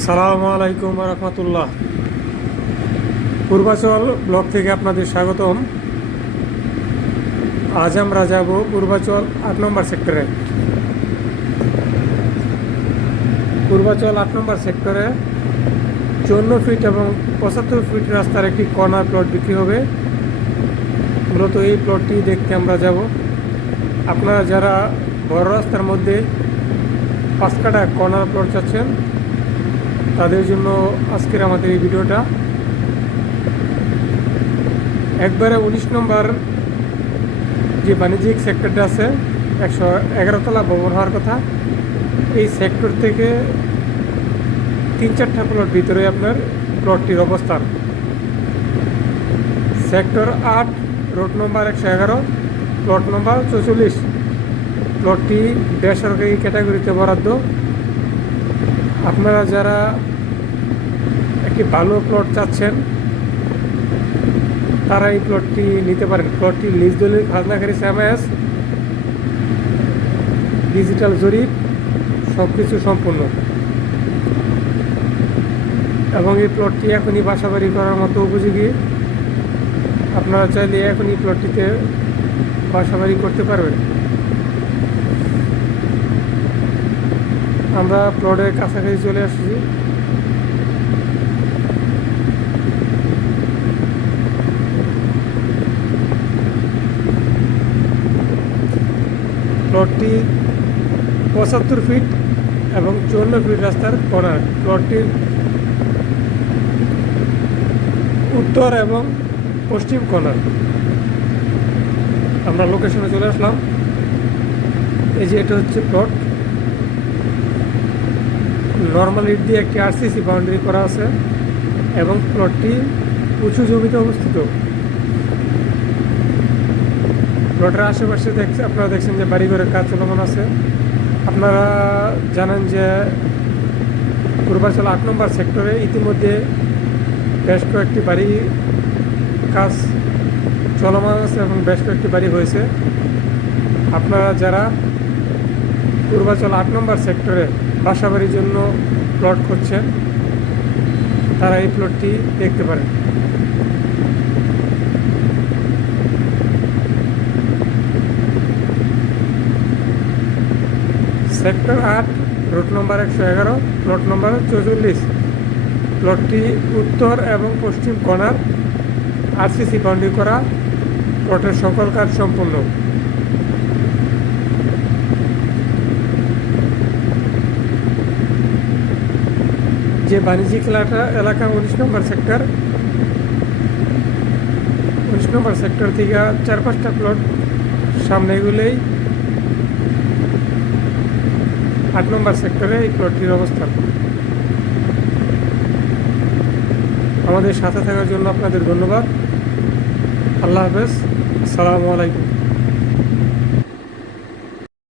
আসসালামু আলাইকুম রহমতুল্লাহ। পূর্বাচল ব্লক থেকে আপনাদের স্বাগতম। আজ আমরা যাব পূর্বাচল আট নম্বর সেক্টরে। পূর্বাচল আট নম্বর সেক্টরে চৌন্ন ফিট এবং পঁচাত্তর ফিট রাস্তার একটি কর্নার প্লট বিক্রি হবে। মূলত এই প্লটটি দেখতে আমরা যাব। আপনারা যারা বড় রাস্তার মধ্যে পাঁচ কাটা কর্নার প্লট চাচ্ছেন তাদের জন্য আজকের আমাদের এই ভিডিওটা। একবারে উনিশ নম্বর যে বাণিজ্যিক সেক্টরটা আছে, একশো এগারোতলা ভবন হওয়ার কথা, এই সেক্টর থেকে তিন চারটা প্লট ভিতরে আপনার প্লটটির অবস্থান। সেক্টর আট, রোড নম্বর একশো এগারো প্লট নম্বর চৌচল্লিশ। প্লটটি বেসরকারি ক্যাটাগরিতে বরাদ্দ। আপনারা যারা একটি ভালো প্লট চাচ্ছেন, তারা এই প্লটটি নিতে পারেন। প্লটটি লিজ দলিল, খাজনাকারী স্যামাস ডিজিটাল জরিপ সব কিছু সম্পূর্ণ। এবং এই প্লটটি এখনই বাসাবাড়ি করার মতো উপযোগী। আপনারা চাইলে এখনই প্লটটিতে বাসাবাড়ি করতে পারবেন। আমরা প্লটের কাছাকাছি চলে আসছি। প্লটটি পঁচাত্তর ফিট এবং চুয়ান্ন ফিট রাস্তার কর্নার প্লটটির উত্তর এবং পশ্চিম কর্নার আমরা লোকেশনে চলে আসলাম। এই যে এটা হচ্ছে প্লট নর্মাল ইট দিয়ে একটি আরসিসি বাউন্ডারি করা আছে এবং প্লটটি উঁচু জমিতে অবস্থিত। প্লটের আশেপাশে দেখছে আপনারা দেখছেন যে বাড়িঘরের কাজ চলমান আছে। আপনারা জানেন যে পূর্বাচল আট নম্বর সেক্টরে ইতিমধ্যে বেশ কয়েকটি বাড়ি কাজ চলমান আছে এবং বেশ কয়েকটি বাড়ি হয়েছে। আপনারা যারা পূর্বাচল আট নম্বর সেক্টরে বাসাবাড়ির জন্য প্লট করছেন তারা এই প্লটটি দেখতে পারেন। সেক্টর আট, রুট নম্বর একশো এগারো প্লট নম্বর চৌচল্লিশ। প্লটটি উত্তর এবং পশ্চিম কর্নার আরসিসি বাউন্ডারি করা। প্লটের সকল কাজ সম্পূর্ণ। যে বাণিজ্যিক এলাকা এলাকা উনিশ নম্বর সেক্টর উনিশ নম্বর সেক্টর থেকে চার পাঁচটা প্লট সামনে এগুলোই। আট নম্বর সেক্টরে এই প্লটটির অবস্থান। আমাদের সাথে থাকার জন্য আপনাদের ধন্যবাদ। আল্লাহ হাফেজ। আসসালামু আলাইকুম।